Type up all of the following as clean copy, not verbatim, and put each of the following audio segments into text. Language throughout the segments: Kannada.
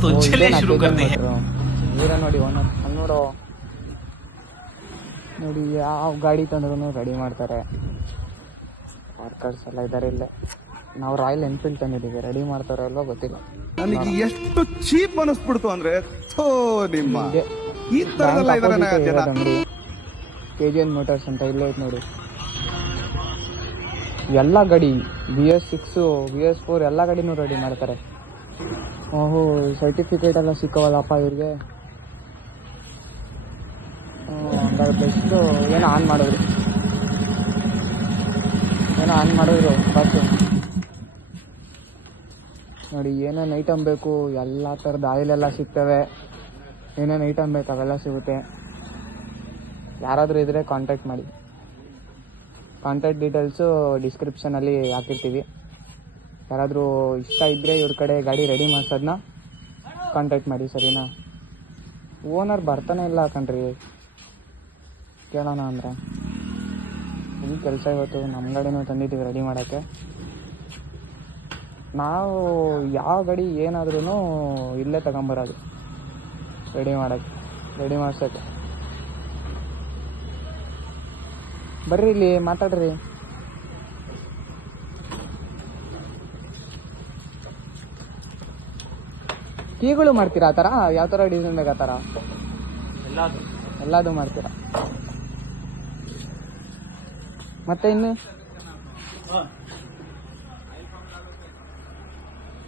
तो चलिए शुरू करते हैं। ಇವರ ನೋಡಿ ಓನರ್ ನೋಡೋ ನೋಡಿ ಯಾವ ಗಾಡಿ ತಂದ್ರೂ ರೆಡಿ ಮಾಡ್ತಾರೆ. ವರ್ಕರ್ಸ್ ಎಲ್ಲ ಇದ್ದಾರೆ ಇಲ್ಲೇ. ನಾವು ರಾಯಲ್ ಎನ್ಫೀಲ್ಡ್ ತಂದಿದ್ದೀವಿ, ರೆಡಿ ಮಾಡ್ತಾರೋ ಅಲ್ವಾ ಗೊತ್ತಿಲ್ಲ. ನನಗೆ ಎಷ್ಟು ಚೀಪ್ ಅನಿಸ್ಬಿಡ್ತು ಅಂದ್ರೆ ನಿಮ್ಮ ಈ ಅಂಗಡಿ KGN ಮೋಟರ್ಸ್ ಅಂತ ಇಲ್ಲೇ ಐತೆ ನೋಡಿ. ಎಲ್ಲ ಗಾಡಿ BS6 BS4 ಎಲ್ಲ ಗಾಡಿನೂ ರೆಡಿ ಮಾಡ್ತಾರೆ. ಓಹೋ ಸರ್ಟಿಫಿಕೇಟ್ ಎಲ್ಲ ಸಿಕ್ಕವಲ್ಲಪ್ಪ ಇವ್ರಿಗೆ. ಬೆಸ್ಟು ಏನೋ ಆನ್ ಮಾಡಿದ್ರು ಬಸ್ಸು ನೋಡಿ. ಏನೇನು ಐಟಮ್ ಬೇಕು ಎಲ್ಲ ಥರದ ಆಯಿಲ್ ಎಲ್ಲ ಸಿಗ್ತವೆ. ಏನೇನು ಐಟಮ್ ಬೇಕು ಅವೆಲ್ಲ ಸಿಗುತ್ತೆ. ಯಾರಾದರೂ ಇದ್ದರೆ ಕಾಂಟ್ಯಾಕ್ಟ್ ಮಾಡಿ. ಕಾಂಟ್ಯಾಕ್ಟ್ ಡೀಟೇಲ್ಸು ಡಿಸ್ಕ್ರಿಪ್ಷನಲ್ಲಿ ಹಾಕಿರ್ತೀವಿ. ಯಾರಾದರೂ ಇಷ್ಟ ಇದ್ದರೆ ಇವ್ರ ಕಡೆ ಗಾಡಿ ರೆಡಿ ಮಾಡಿಸೋದನ್ನ ಕಾಂಟ್ಯಾಕ್ಟ್ ಮಾಡಿ, ಸರಿನಾ? ಓನರ್ ಬರ್ತಾನೆ ಇಲ್ಲ ಕಣ್ರಿ, ಕೇಳೋಣ ಅಂದರೆ. ಈ ಕೆಲಸ ಇವತ್ತು ನಮ್ಮ ಗಾಡಿನೂ ತಂದಿದ್ದೀವಿ ರೆಡಿ ಮಾಡೋಕ್ಕೆ. ನಾವು ಯಾವ ಗಾಡಿ ಏನಾದ್ರೂ ಇಲ್ಲೇ ತಗೊಂಬರೋದು ರೆಡಿ ಮಾಡ್ಸೋಕ್ಕೆ. ಬರ್ರಿ ಇಲ್ಲಿ ಮಾತಾಡ್ರಿ. ಕೀಗಳು ಮಾಡ್ತೀರಾ? ಆ ಥರ ಯಾವ ಥರ ಡಿಸೈನ್ ಬೇಕು ಆ ಥರ ಎಲ್ಲದು ಮಾಡ್ತೀರಾ? ಮತ್ತೆ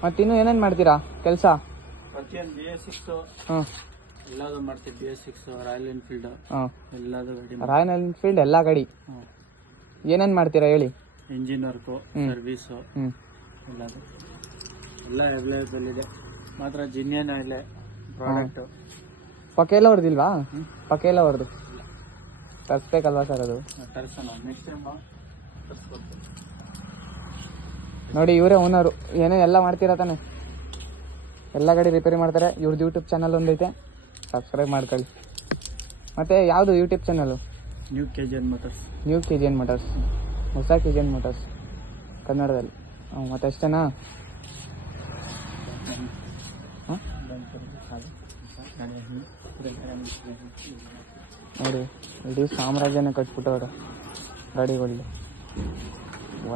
ಮತ್ತಿನ್ನು ಏನೇನು ಮಾಡ್ತೀರಾ ಕೆಲಸ? ಎಲ್ಲಾದು ಮಾಡ್ತೀವಿ. BS6 ರಾಯಲ್ ಎನ್ಫೀಲ್ಡ್ ಎಲ್ಲಾದು ಗಾಡಿ. ರಾಯಲ್ ಎನ್ಫೀಲ್ಡ್ ಎಲ್ಲ ಗಾಡಿ ಏನೇನು ಮಾಡ್ತೀರಾ ಹೇಳಿ? ಇಂಜಿನ್ ವರ್ಕು, ಸರ್ವಿಸ್ ಎಲ್ಲದು ಎಲ್ಲ ಅವೈಲೇಬಲ್ ಇದೆ. ಮಾತ್ರ ಜಿನಿಯನ್ ಆಯಿಲ್ ಪ್ರಾಡಕ್ಟ್. ಪಕ್ಕೆಲ್ಲ ಹೊಡೆದಿಲ್ವಾ? ಪಕ್ಕೆಲ್ಲ ಹೊಡೆದು ತರಿಸ್ಬೇಕಲ್ವಾ ಸರ್? ಅದು ನೋಡಿ ಇವರೇ ಓನರು. ಏನೇ ಎಲ್ಲ ಮಾಡ್ತೀರಾ ತಾನೆ? ಎಲ್ಲ ಗಾಡಿ ರಿಪೇರಿ ಮಾಡ್ತಾರೆ. ಇವ್ರದ್ದು ಯೂಟ್ಯೂಬ್ ಚಾನಲ್ ಒಂದೈತೆ, ಸಬ್ಸ್ಕ್ರೈಬ್ ಮಾಡ್ಕೊಳ್ಳಿ. ಮತ್ತೆ ಯಾವುದು YouTube channel? New KGN motors. ಹೊಸ KGN ಮೋಟರ್ಸ್ ಕನ್ನಡದಲ್ಲಿ. ಮತ್ತೆ ಅಷ್ಟೇನಾ? ನೋಡಿ ಇಡೀ ಸಾಮ್ರಾಜ್ಯನೇ ಕಟ್ಬಿಟ್ಟವ್ರೆ ಗಾಡಿಗಳಲ್ಲಿ.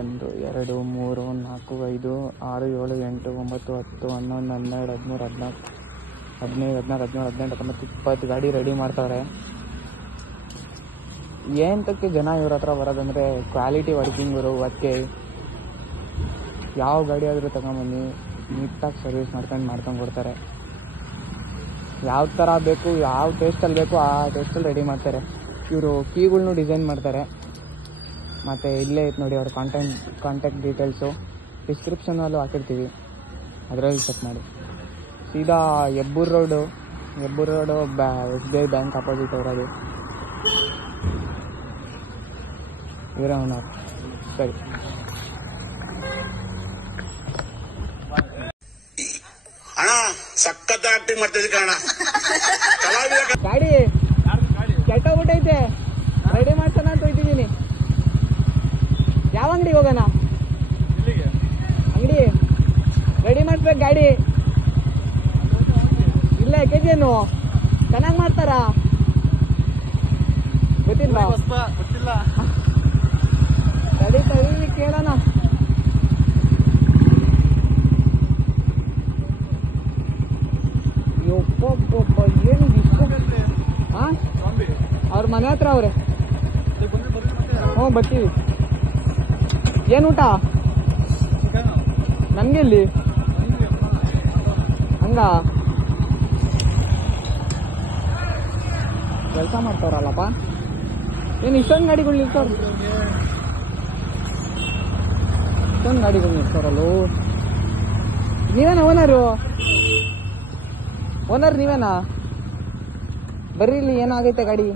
1 2 3 4 5 6 7 8 9 10 11 12 13 14 15 16 17 18 19 20 ಗಾಡಿ ರೆಡಿ ಮಾಡ್ತಾವ್ರೆ. ಏನಂತಕ್ಕೆ ಜನ ಇವ್ರ ಹತ್ರ ಬರೋದಂದ್ರೆ ಕ್ವಾಲಿಟಿ ವರ್ಕಿಂಗ್ ಇರೋ ಅದಕ್ಕೆ. ಯಾವ ಗಾಡಿ ಆದರೂ ತಗೊಂಬನ್ನಿ, ನೀಟಾಗಿ ಸರ್ವಿಸ್ ಮಾಡ್ಕೊಂಡು ಕೊಡ್ತಾರೆ. ಯಾವ ಥರ ಬೇಕು, ಯಾವ ಟೇಸ್ಟಲ್ಲಿ ಬೇಕು ಆ ಟೇಸ್ಟಲ್ಲಿ ರೆಡಿ ಮಾಡ್ತಾರೆ. ಇವರು ಕೀಗಳ್ನೂ ಡಿಸೈನ್ ಮಾಡ್ತಾರೆ. ಮತ್ತು ಇಲ್ಲೇ ಐತೆ ನೋಡಿ ಅವ್ರ ಕಾಂಟ್ಯಾಕ್ಟ್ ಡೀಟೇಲ್ಸು ಡಿಸ್ಕ್ರಿಪ್ಷನಲ್ಲೂ ಹಾಕಿರ್ತೀವಿ, ಅದರಲ್ಲಿ ಚೆಕ್ ಮಾಡಿ. ಸೀದಾ Hebbur road SBI bank opposite ಇರೋದು. ಇವರೇ ಓನರ್. ಸರಿ, ಸಖತ್ ಆಕ್ಟಿಂಗ್ ಮಾಡ್ತಿದ್ದೆ ಕಣ. ಗಾಡಿ ಕೆಟ್ಟೋಗ್ಬಿಟ್ಟೈತೆ, ರೆಡಿ ಮಾಡ್ಸೋಣ ಅಂತ ಹೋಗ್ತಿದ್ದೀನಿ. ಯಾವ ಅಂಗಡಿ ಹೋಗೋಣ? ಅಂಗಡಿ ರೆಡಿ ಮಾಡಿಸ್ಬೇಕು ಗಾಡಿ. ಇಲ್ಲ KGN ಚೆನ್ನಾಗಿ ಮಾಡ್ತಾರಾ? ಗೊತ್ತಿಲ್ಲ ರೆಡಿ ತಗೊಳ್ಳಿ, ಕೇಳೋಣ. ಏನು ಅವ್ರ ಮನೆ ಹತ್ರ ಅವ್ರೆ. ಹ್ಞೂ ಬರ್ತೀವಿ. ಏನು ಊಟ? ನಮ್ಗೆ ಇಲ್ಲಿ ಹಂಗ ಕೆಲಸ ಮಾಡ್ತಾರಲ್ಲಪ್ಪ. ಏನು ಇಷ್ಟೊಂದು ಗಾಡಿಗಳು ನಿಲ್ತಾರಲ್ಲೋ. ನೀವೇನಾ ಓನರ್ ನೀವೇನಾ? ಬರ್ರಿ ಇಲ್ಲಿ, ಏನಾಗೈತೆ ಗಾಡಿ?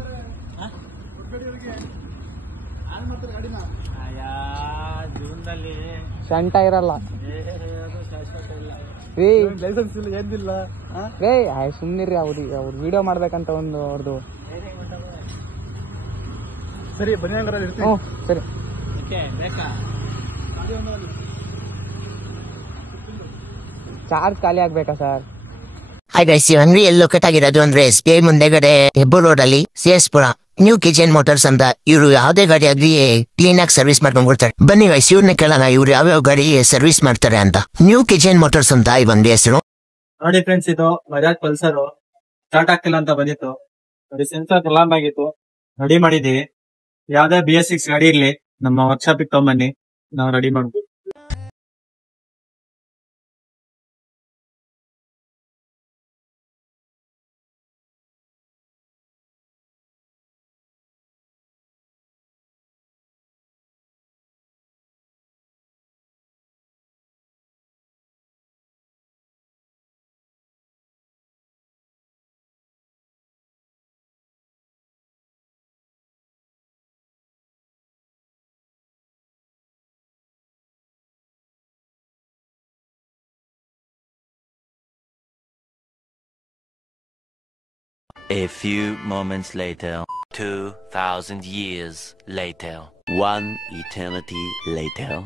ಶಂಟ ಇರಲ್ಲ ರೀ, ಲೈಸೆನ್ಸ್ ಇಲ್ಲ ಏನಿಲ್ಲ ರೇ. ಸುಮ್ಮನಿರಿ, ಅವ್ರು ವಿಡಿಯೋ ಮಾಡ್ಬೇಕಂತ ಒಂದು ಅವ್ರದ್ದು. ಸರಿ ಬನ್ನಿ. ಹ್ಞೂ ಸರಿ. ಚಾರ್ಜ್ ಖಾಲಿ ಆಗ್ಬೇಕಾ ಸರ್? ಹಾಯ್ ಗೈಸ್, ಈ ಅಂಗಡಿ ಎಲ್ಲಿ ಲೊಕೇಟ್ ಆಗಿರೋದು ಅಂದ್ರೆ SBI ಮುಂದೆಗಡೆ ಹೆಬ್ಬೂರ್ ರೋಡ್ ಅಲ್ಲಿ CS ಪುರ ನ್ಯೂ ಕಿಚನ್ ಮೋಟರ್ಸ್ ಅಂತ. ಇವರು ಯಾವ್ದೇ ಗಾಡಿ ಆಗ್ಲಿ ಕ್ಲೀನ್ ಆಗಿ ಸರ್ವಿಸ್ ಮಾಡ್ಕೊಂಡ್ ಕೊಡ್ತಾರೆ. ಬನ್ನಿ ಗೈಸ್, ಇವ್ರನ್ನ ಕೇಳೋಣ ಇವ್ರು ಯಾವ್ಯಾವ ಗಾಡಿ ಸರ್ವಿಸ್ ಮಾಡ್ತಾರೆ ಅಂತ. ನ್ಯೂ ಕಿಚನ್ ಮೋಟರ್ಸ್ ಅಂತ ಈ ಒಂದೇ ಹೆಸರು. ನೋಡಿ ಫ್ರೆಂಡ್ಸ್, ಇದು ಬಜಾಜ್ ಪಲ್ಸರ್ ಸ್ಟಾರ್ಟ್ ಆಗ್ತಿಲ್ಲ ಅಂತ ಬಂದಿತ್ತು. ನೋಡಿ ಸೆನ್ಸರ್ ಪ್ರಾಬ್ಲಮ್ ಆಗಿತ್ತು, ರೆಡಿ ಮಾಡಿದೀವಿ. ಯಾವ್ದೇ BS6 ಗಾಡಿ ಇರ್ಲಿ ನಮ್ಮ ವರ್ಕ್ಶಾಪ್ ತಗೊಂಬನ್ನಿ, ನಾವು ರೆಡಿ ಮಾಡ್ತೀವಿ. A few moments later, 2,000 years later, one eternity later.